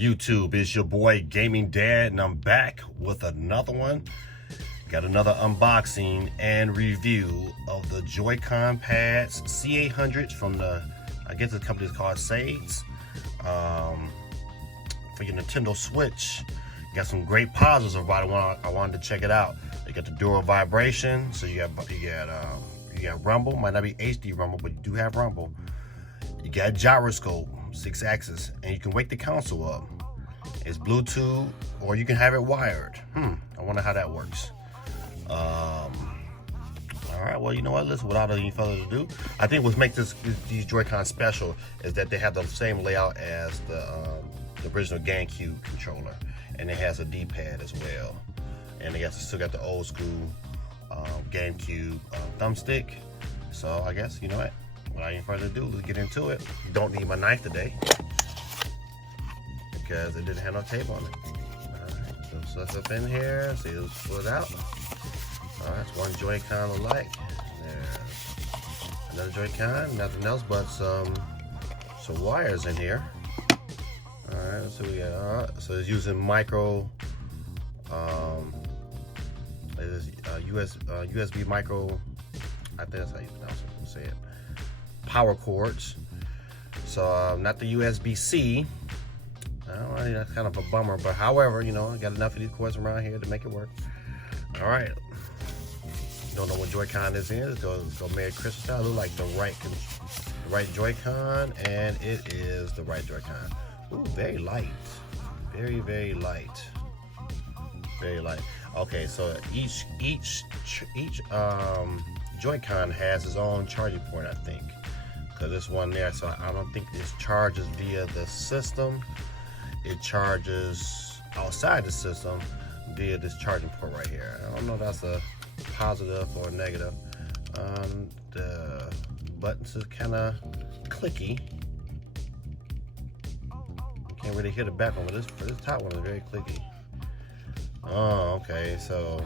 YouTube? It's your boy Gaming Dad, and I'm back with another one. Got another unboxing and review of the JoyCon pads C800s from the, I guess the company is called SADES for your Nintendo Switch. Got some great positives about it. I wanted to check it out. You got the dual vibration, so you got rumble. Might not be HD rumble, but you do have rumble. You got gyroscope, 6-axis, and you can wake the console up. It's Bluetooth, or you can have it wired. I wonder how that works. All right, well, you know what? Listen, without any further ado, I think what makes these JoyCon special is that they have the same layout as the original GameCube controller, and it has a D-pad as well. And they still got the old school GameCube thumbstick. So I guess, you know what? Without any further ado, let's get into it. Don't need my knife today because it didn't have no tape on it. Alright, so let's up in here, see who's split out. Alright, that's one JoyCon alike. There's another JoyCon, nothing else but some wires in here. Alright, let's see what we got. Alright, so it's using micro, it is USB micro, I think that's how you pronounce it, we'll say it. Power cords. So not the USB-C. That's kind of a bummer, but however, you know, I got enough of these cords around here to make it work. All right. Don't know what JoyCon this is. Go Merry Christmas style. Look like the right JoyCon, and it is the right JoyCon. Ooh, very light. Very, very light. Very light. Okay, so each JoyCon has its own charging port, I think. Because this one there, so I don't think this charges via the system. It charges outside the system via this charging port right here. I don't know if that's a positive or a negative. The buttons is kind of clicky. You can't really hear the back one, but this top one is very clicky. Oh, okay, so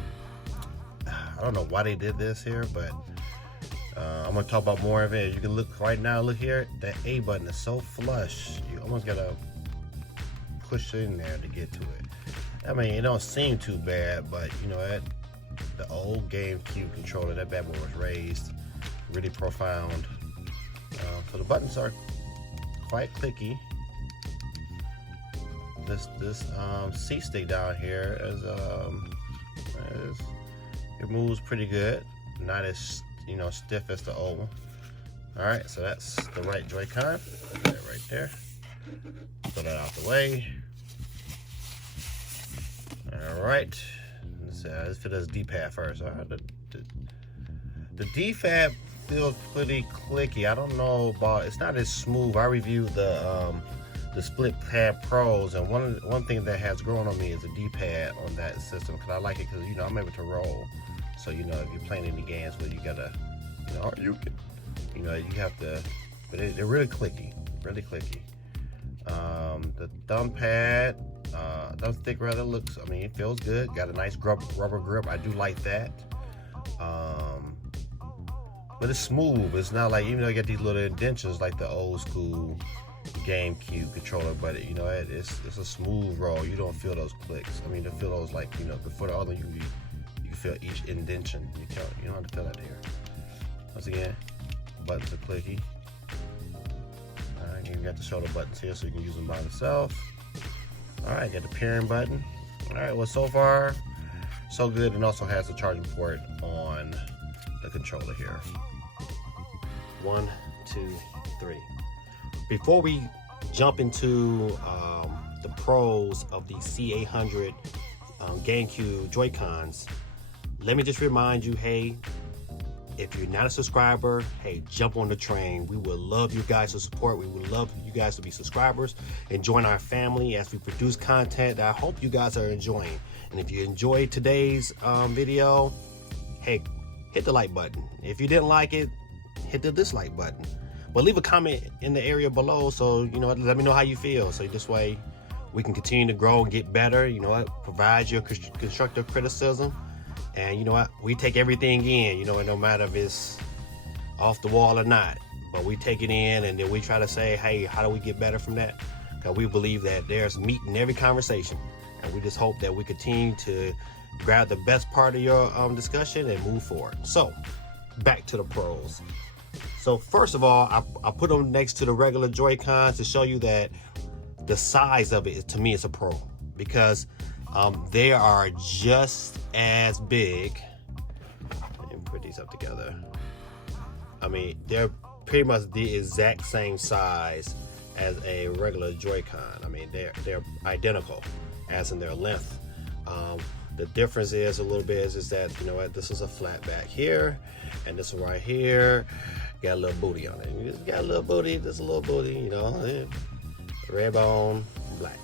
I don't know why they did this here, but I'm gonna talk about more of it. You can look right now, look here, that A button is so flush. You almost gotta push it in there to get to it. I mean, it don't seem too bad, but you know, the old GameCube controller, that bad boy was raised really profound. So the buttons are quite clicky. This C stick down here is it moves pretty good, not as stiff as the old one. All right, so that's the right JoyCon. Put that right there. Put that out the way. All right, let's fit this D-pad first. All right, the D-pad feels pretty clicky. I don't know about, it's not as smooth. I reviewed the Split Pad Pros, and one thing that has grown on me is the D-pad on that system, because I like it because I'm able to roll. So if you're playing any games, but you gotta, you have to. But they're really clicky, really clicky. The thumb pad, thumbstick rather, looks. I mean, it feels good. Got a nice rubber grip. I do like that. But it's smooth. It's not like, even though you get these little indentions like the old school GameCube controller, but it's a smooth roll. You don't feel those clicks. I mean, you feel those before the other you can feel each indention. You don't have to feel that here. Once again, buttons are clicky. Alright, you got the shoulder buttons here, so you can use them by themselves. Alright, got the pairing button. Alright, well, so far so good, and also has a charging port on the controller here. 1, 2, 3. Before we jump into the pros of the C800 GameCube JoyCons, let me just remind you, hey, if you're not a subscriber, hey, jump on the train. We would love you guys to support. We would love you guys to be subscribers and join our family as we produce content that I hope you guys are enjoying. And if you enjoyed today's video, hey, hit the like button. If you didn't like it, hit the dislike button. But leave a comment in the area below, so let me know how you feel. So this way we can continue to grow and get better. Provide your constructive criticism. And we take everything in, no matter if it's off the wall or not. But we take it in, and then we try to say, hey, how do we get better from that? because we believe that there's meat in every conversation, and we just hope that we continue to grab the best part of your discussion and move forward. So back to the pros. So first of all, I put them next to the regular JoyCons to show you that the size of it, to me, is a pro, because they are just as big. Let me put these up together. I mean, they're pretty much the exact same size as a regular JoyCon. I mean, they're identical as in their length. The difference is a little bit is that, you know what, this is a flat back here, and this one right here got a little booty on it. You just got a little booty, just a little booty, you know, red bone, black.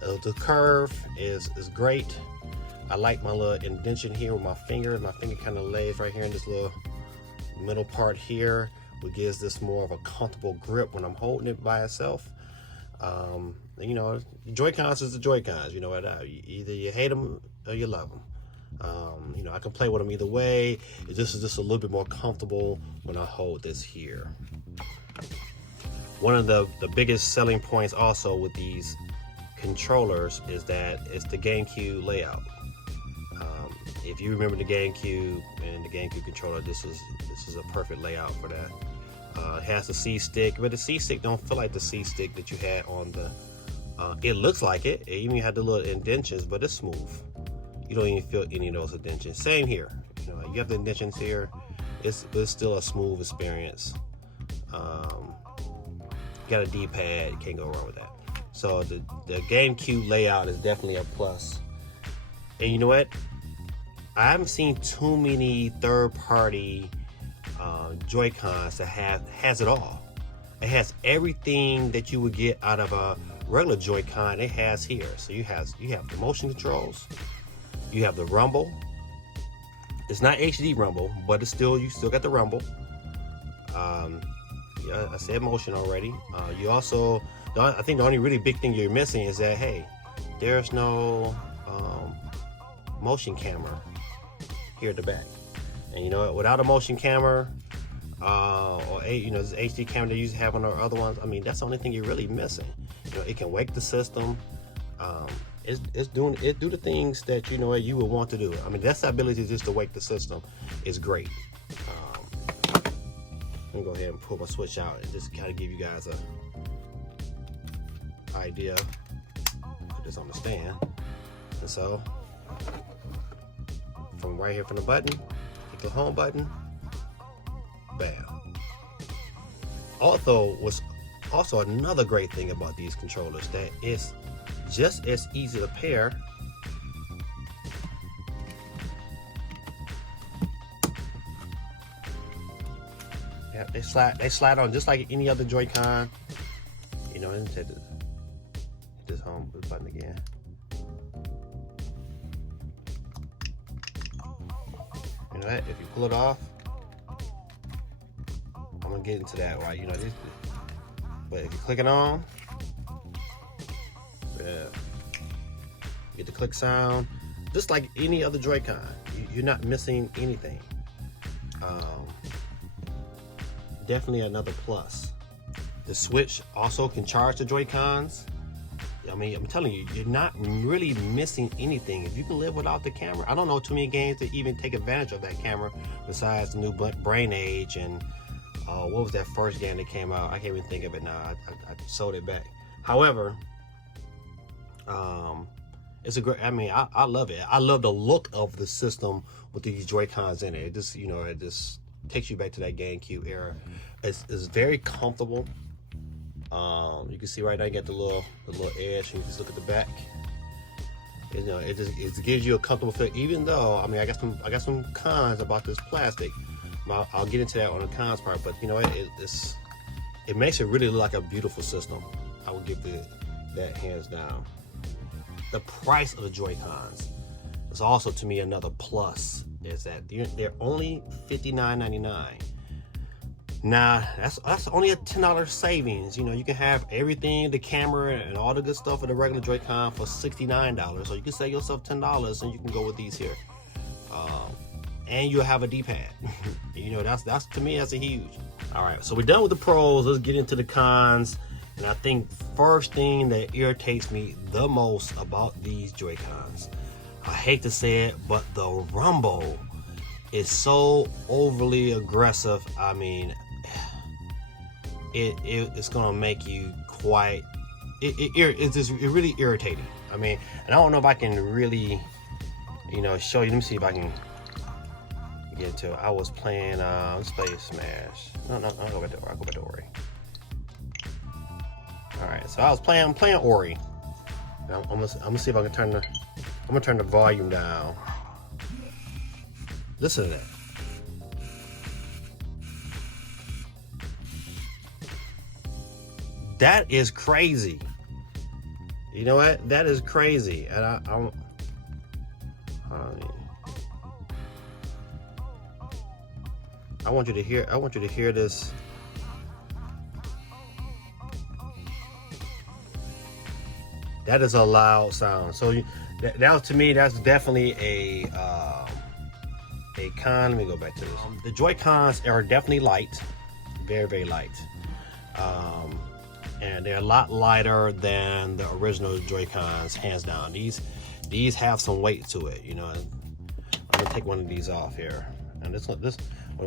The curve is great. I like my little indentation here with my finger. My finger kind of lays right here in this little middle part here, which gives this more of a comfortable grip when I'm holding it by itself. You know, JoyCons is the JoyCons. You know what? Either you hate them or you love them. You know, I can play with them either way. This is just a little bit more comfortable when I hold this here. One of the biggest selling points also with these controllers is that it's the GameCube layout. If you remember the GameCube and the GameCube controller, this is a perfect layout for that. It has the C stick, but the C stick don't feel like the C stick that you had on the. It looks like it. It even had the little indentions, but it's smooth. You don't even feel any of those indentions. Same here. You know, you have the indentions here. It's still a smooth experience. Got a D-pad. Can't go wrong with that. So the GameCube layout is definitely a plus. And you know what? I haven't seen too many third-party JoyCons that has it all. It has everything that you would get out of a regular JoyCon. It has here. So you have the motion controls. You have the rumble. It's not HD rumble, but it's still, you still got the rumble. Yeah, I said motion already. You also, I think the only really big thing you're missing is that, hey, there's no motion camera here at the back. And you know, without a motion camera, or you know, this HD camera they used to have on our other ones, I mean, that's the only thing you're really missing. You know, it can wake the system. It do the things that, you know, you would want to do. I mean, that's the ability just to wake the system is great. I'm gonna go ahead and pull my switch out and just kind of give you guys a idea. Put this on the stand, and so from right here from the button, hit the home button, bam. Although, what's also another great thing about these controllers that it's just as easy to pair they slide on just like any other JoyCon. You know, and hit this home button again. You know what? If you pull it off, I'm gonna get into that, right? You know, but if you click it on, yeah, get the click sound, just like any other JoyCon. You're not missing anything. Definitely another plus. The Switch also can charge the JoyCons. I mean, I'm telling you, you're not really missing anything. If you can live without the camera, I don't know too many games that even take advantage of that camera besides the new Brain Age and what was that first game that came out? I can't even think of it now. I sold it back. However, it's a great, I mean, I love it. I love the look of the system with these JoyCons in it. It just, you know, it just takes you back to that GameCube era. It's very comfortable. You can see right now you got the little edge. You just look at the back. You know, it gives you a comfortable feel. Even though, I mean, I got some cons about this plastic. I'll get into that on the cons part. But you know, it makes it really look like a beautiful system. I will give that hands down. The price of the JoyCons is also, to me, another plus. Is that they're only $59.99. Now that's only a $10 savings. You know, you can have everything, the camera and all the good stuff of the regular JoyCon for $69. So you can save yourself $10 and you can go with these here. And you'll have a D-pad. You know, that's to me, that's a huge. All right, so we're done with the pros. Let's get into the cons. And I think first thing that irritates me the most about these Joy-Cons, I hate to say it, but the rumble is so overly aggressive. I mean, it's gonna make you quite, it's really irritating. I mean, and I don't know if I can really, you know, show you. Let me see if I can get to it. I was playing, let's play Smash. No, I'll go back to Ori. All right, so I'm playing Ori. Now, I'm gonna see if I can turn the volume down. Listen to that. That is crazy. You know what? That is crazy. And I want you to hear this. That is a loud sound. So that was, to me, that's definitely a con. Let me go back to this. The Joy-Cons are definitely light, very, very light. And they're a lot lighter than the original Joy-Cons, hands down. These have some weight to it, you know. I'm gonna take one of these off here. And this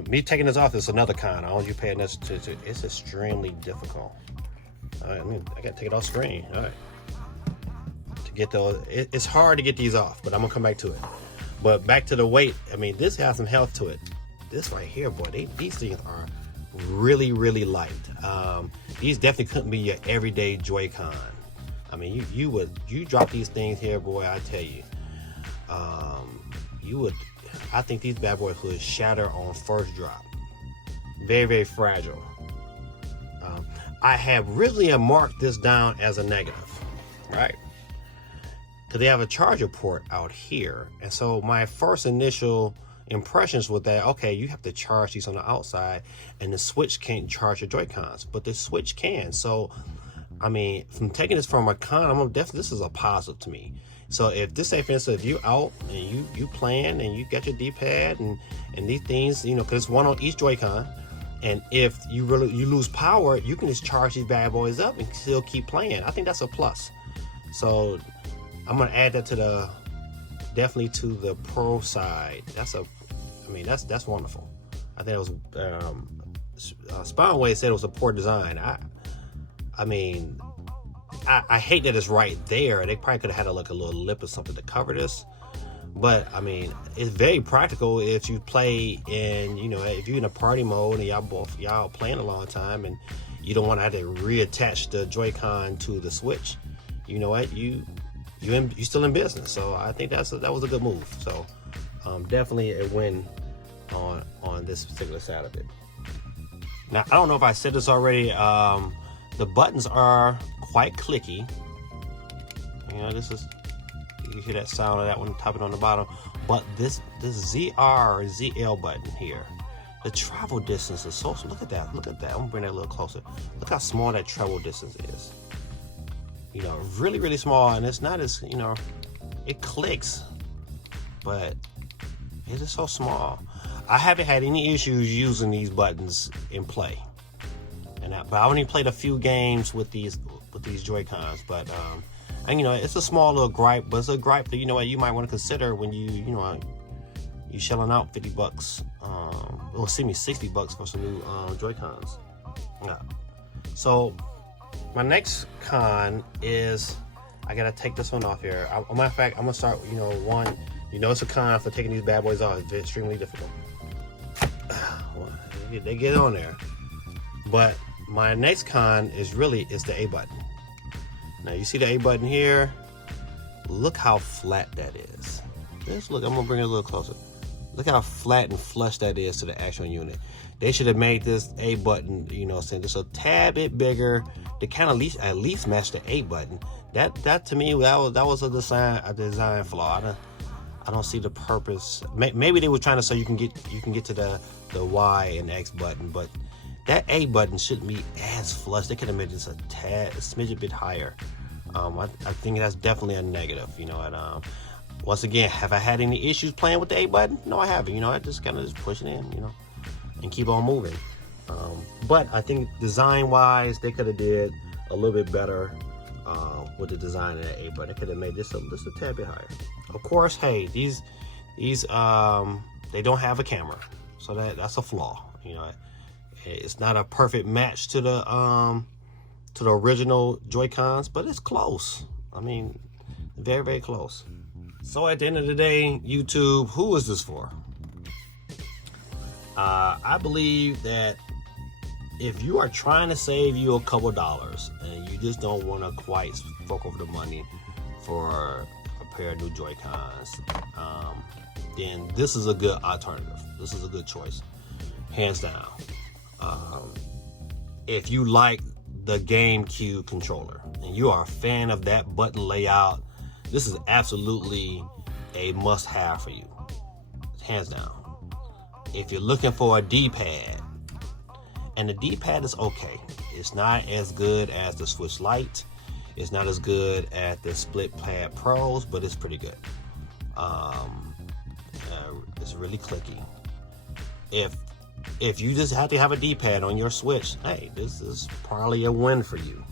me taking this off is another con. I want you paying this to it's extremely difficult. All right, I gotta take it off screen. All right. To get those, it's hard to get these off, but I'm gonna come back to it. But back to the weight. I mean, this has some health to it. This right here, boy, these things are really, really light. These definitely couldn't be your everyday Joy-Con. I mean, you drop these things here, boy, I tell you, I think these bad boys would shatter on first drop. Very, very fragile. I have originally marked this down as a negative, right? Because they have a charger port out here. And so my first initial impressions with that, okay, you have to charge these on the outside, and the Switch can't charge your Joy-Cons, but the Switch can. So, I mean, from taking this from a con, this is a positive to me. So if this, say for instance, if you out and you playing and you got your D-pad and these things, you know, because it's one on each Joy-Con, and if you lose power, you can just charge these bad boys up and still keep playing. I think that's a plus. So I'm gonna add that to definitely to the pro side. That's wonderful. I think it was Spawnway said it was a poor design. I mean, I hate that it's right there. They probably could have had like a little lip or something to cover this. But I mean, it's very practical if you play in, you know, if you're in a party mode and y'all playing a long time and you don't want to have to reattach the Joy-Con to the Switch. You know what? You still in business. So I think that was a good move. So definitely a win on this particular side of it. Now, I don't know if I said this already. The buttons are quite clicky. You know, you hear that sound of that one tapping on the bottom. But this ZL button here, the travel distance is so, look at that. I'm gonna bring that a little closer. Look how small that travel distance is. You know, really, really small, and it's not as, you know, it clicks, but it's just so small. I haven't had any issues using these buttons in play, but I only played a few games with these Joy-Cons. But and you know, it's a small little gripe, but it's a gripe that, you know what, you might want to consider when you shelling out $50, or see me $60 for some new Joy-Cons. Yeah. So my next con is I gotta take this one off here. Matter of fact, I'm gonna start. You know, one. You know, it's a con for taking these bad boys off. It's extremely difficult. Well, they get on there. But my next con is the A button. Now you see the A button here. Look how flat that is. Let's look. I'm gonna bring it a little closer. Look how flat and flush that is to the actual unit. They should have made this A button, you know, saying just a tad bit bigger to kind of at least match the A button. That to me, that was a design flaw. I don't see the purpose. Maybe they were trying to so you can get to the Y and X button, but that A button shouldn't be as flush. They could have made this a smidge bit higher. I think that's definitely a negative, you know. And once again, have I had any issues playing with the A button? No, I haven't. You know, I just kind of just push it in, you know, and keep on moving. But I think design-wise, they could have did a little bit better with the design of that A button. It could have made this a tad bit higher. Of course, hey, these they don't have a camera, so that's a flaw. You know, it's not a perfect match to the original JoyCons, but it's close. I mean, very, very close. So at the end of the day, YouTube, who is this for? I believe that if you are trying to save you a couple dollars and you just don't want to quite fork over the money for a pair of new JoyCons, then this is a good alternative. This is a good choice, hands down. If you like the GameCube controller and you are a fan of that button layout, this is absolutely a must-have for you, hands down. If you're looking for a D-pad, and the D-pad is okay. It's not as good as the Switch Lite. It's not as good as the Split Pad Pros, but it's pretty good. It's really clicky. If you just have to have a D-pad on your Switch, hey, this is probably a win for you.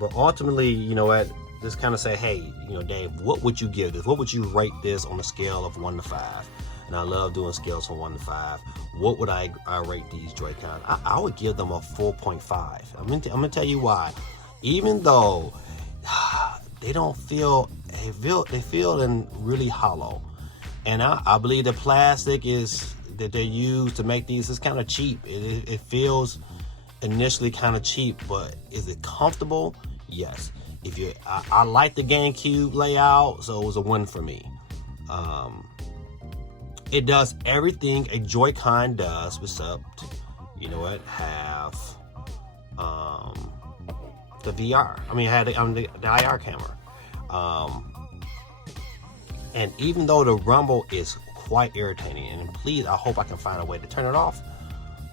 But ultimately, you know what? Just kind of say, hey, you know, Dave, what would you give this? What would you rate this on a scale of 1 to 5? And I love doing scales from 1 to 5. What would I rate these JoyCons? I would give them a 4.5. I'm gonna tell you why. Even though they don't feel, they feel really hollow. And I believe the plastic that they use to make these is kind of cheap. It feels initially kind of cheap, but is it comfortable? Yes. I like the GameCube layout, so it was a win for me. It does everything a JoyCon does, except, you know what, have the VR. I mean, it had the IR camera. And even though the rumble is quite irritating, and please, I hope I can find a way to turn it off,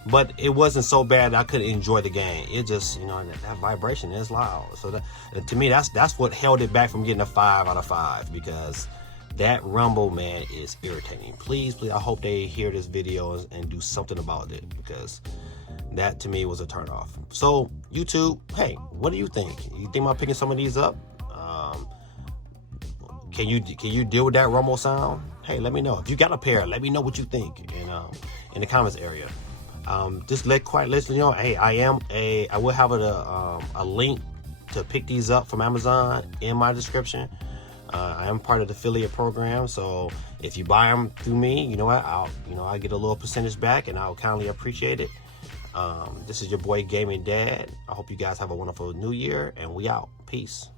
but it wasn't so bad that I couldn't enjoy the game. It just, you know, that vibration is loud. So to me, that's what held it back from getting a 5 out of 5, because that rumble, man, is irritating. Please, I hope they hear this video and do something about it, because that to me was a turnoff. So YouTube, hey, what do you think? You think about picking some of these up? Can you deal with that rumble sound? Hey, let me know. If you got a pair, let me know what you think in the comments area. Just let you know, hey, I will have a link to pick these up from Amazon in my description. I am part of the affiliate program, so if you buy them through me, you know what, I get a little percentage back, and I'll kindly appreciate it. This is your boy Gaming Dad. I hope you guys have a wonderful new year, and we out. Peace.